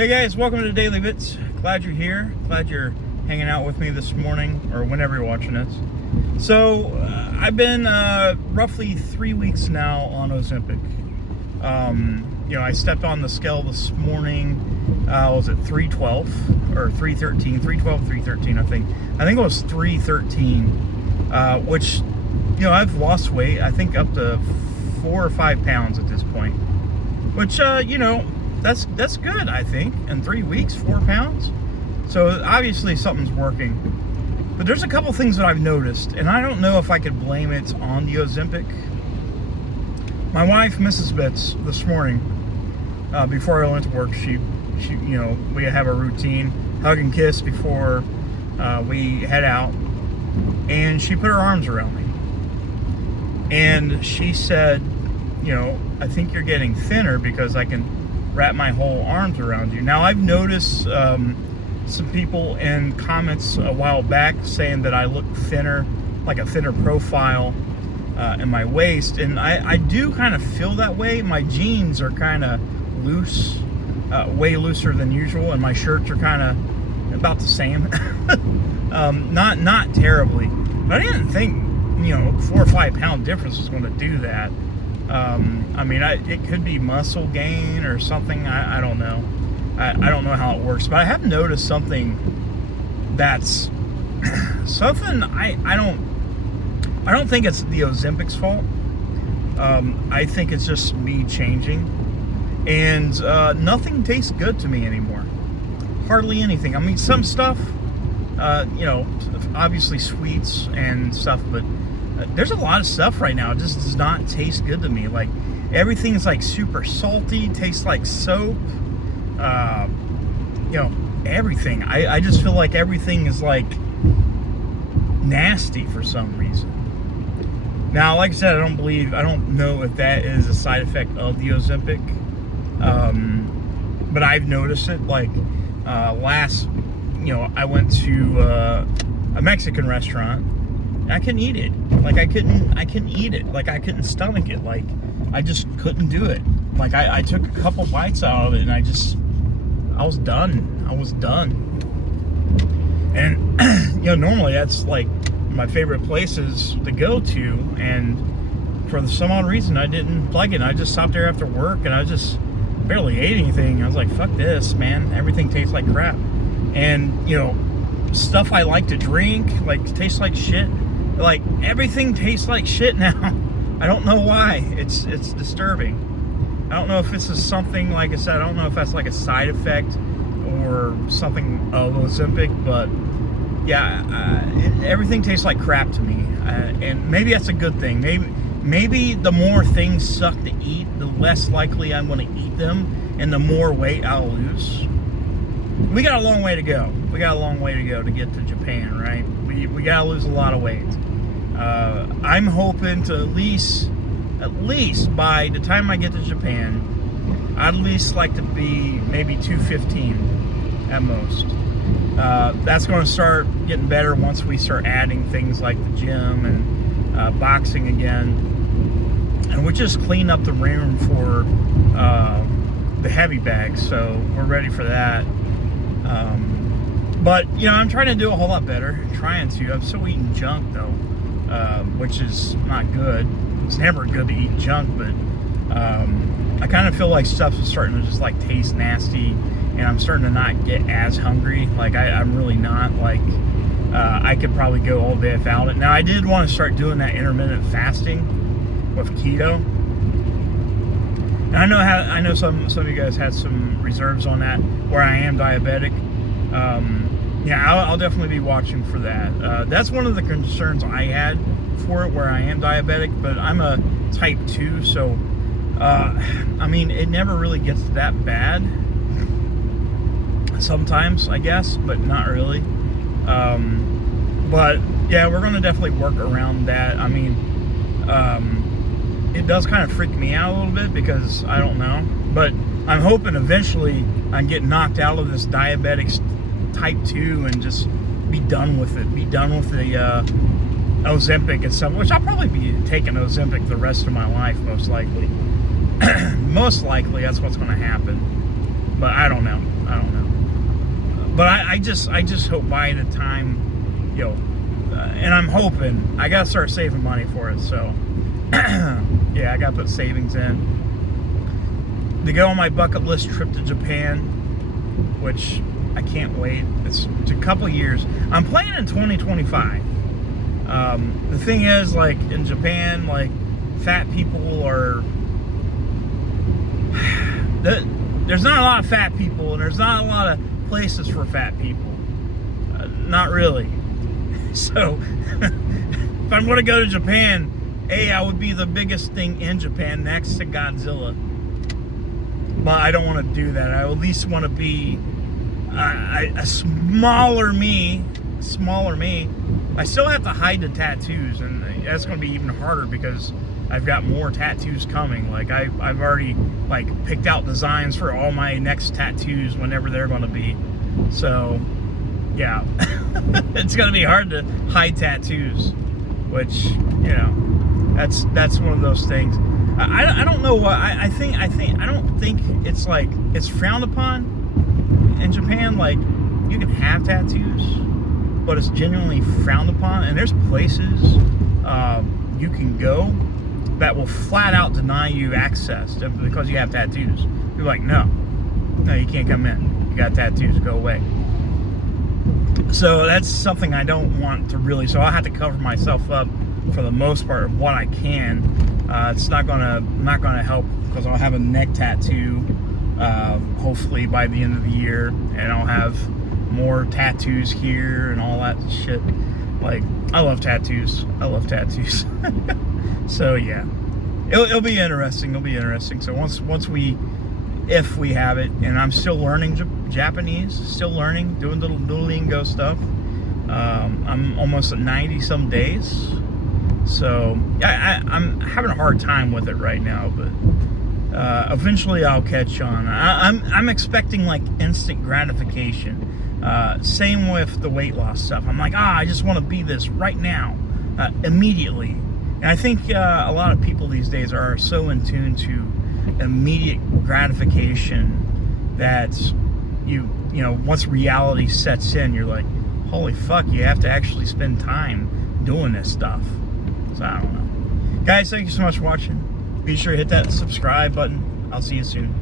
Hey guys, welcome to Daily Bits. Glad you're here. Glad you're hanging out with me this morning or whenever you're watching this. So, I've been roughly 3 weeks now on Ozempic. I stepped on the scale this morning. Was it 312 or 313? 312, 313, I think. I think it was 313, which, I've lost weight, I think up to 4 or 5 pounds at this point. Which, that's good, I think. In 3 weeks, 4 pounds. So obviously something's working. But there's a couple things that I've noticed, and I don't know if I could blame it on the Ozempic. My wife, Mrs. Bits, this morning, before I went to work, she we have a routine, hug and kiss before we head out, and she put her arms around me. And she said, I think you're getting thinner because I can wrap my whole arms around you. Now, I've noticed some people in comments a while back saying that I look thinner, like a thinner profile in my waist, and I do kind of feel that way. My jeans are kind of loose, way looser than usual, and my shirts are kind of about the same. Not terribly, but I didn't think 4 or 5 pound difference was going to do that. It could be muscle gain or something. I don't know. I don't know how it works, but I have noticed something that's something I don't think it's the Ozempic's fault. I think it's just me changing, and nothing tastes good to me anymore. Hardly anything. I mean, some stuff, obviously sweets and stuff, but there's a lot of stuff right now. It just does not taste good to me. Like, everything is like super salty, tastes like soap. Everything. I just feel like everything is like nasty for some reason. Now, like I said, I don't know if that is a side effect of the Ozempic. But I've noticed it. Like, I went to a Mexican restaurant. I couldn't eat it. Like, I couldn't eat it. Like, I couldn't stomach it. Like, I just couldn't do it. Like, I took a couple bites out of it, and I was done. I was done. And, normally that's, like, my favorite places to go to, and for some odd reason, I didn't like it. I just stopped there after work, and I just barely ate anything. I was like, fuck this, man. Everything tastes like crap. And, stuff I like to drink, like, tastes like shit. Like, everything tastes like shit now. I don't know why. It's disturbing. I don't know if this is something, like I said, I don't know if that's like a side effect or something of Ozempic, but yeah, everything tastes like crap to me. And maybe that's a good thing. Maybe the more things suck to eat, the less likely I'm going to eat them, and the more weight I'll lose. We got a long way to go. We got a long way to go to get to Japan, right? We got to lose a lot of weight. I'm hoping to at least by the time I get to Japan, I'd at least like to be maybe 215 at most. That's going to start getting better once we start adding things like the gym and boxing again. And we just clean up the room for the heavy bags, so we're ready for that. But, I'm trying to do a whole lot better. I'm still eating junk, though, which is not good. It's never good to eat junk, but I kind of feel like stuff is starting to just, like, taste nasty, and I'm starting to not get as hungry. Like, I'm really not. Like, I could probably go all day without it. Now, I did want to start doing that intermittent fasting with keto. And I know some of you guys had some reserves on that, where I am diabetic. I'll definitely be watching for that. That's one of the concerns I had for it, where I am diabetic, but I'm a type 2, so it never really gets that bad. Sometimes, I guess, but not really. But yeah, we're going to definitely work around that. It does kind of freak me out a little bit because I don't know, but I'm hoping eventually I get knocked out of this diabetic type 2 and just be done with it. Be done with the Ozempic and stuff, which I'll probably be taking Ozempic the rest of my life, most likely. Most likely that's what's going to happen, but I don't know. I don't know. But I just hope by the time, and I'm hoping, I got to start saving money for it. So, yeah, I got to put savings in. To go on my bucket list trip to Japan, which I can't wait. It's a couple years. I'm planning in 2025. The thing is, like, in Japan, like, fat people are... There's not a lot of fat people, and there's not a lot of places for fat people. Not really. So, if I'm going to go to Japan, I would be the biggest thing in Japan next to Godzilla. But I don't want to do that. I at least want to be a smaller me. I still have to hide the tattoos, and that's going to be even harder because I've got more tattoos coming. Like I've already like picked out designs for all my next tattoos whenever they're going to be. So yeah, it's going to be hard to hide tattoos, which that's one of those things. I don't know what I don't think it's like it's frowned upon in Japan. Like, you can have tattoos, but it's genuinely frowned upon. And there's places you can go that will flat out deny you access because you have tattoos. You're like, no, you can't come in. You got tattoos, go away. So that's something I don't want to really. So I have to cover myself up for the most part of what I can. It's not gonna help because I'll have a neck tattoo hopefully by the end of the year, and I'll have more tattoos here and all that shit. Like, I love tattoos. So yeah, it'll be interesting. So if we have it, and I'm still learning Japanese, doing little Duolingo stuff. I'm almost at 90 some days. So I'm having a hard time with it right now, but eventually I'll catch on. I'm expecting like instant gratification. Same with the weight loss stuff. I'm like, I just want to be this right now, immediately. And I think a lot of people these days are so in tune to immediate gratification that once reality sets in, you're like, holy fuck, you have to actually spend time doing this stuff. So I don't know. Guys, thank you so much for watching. Be sure to hit that subscribe button. I'll see you soon.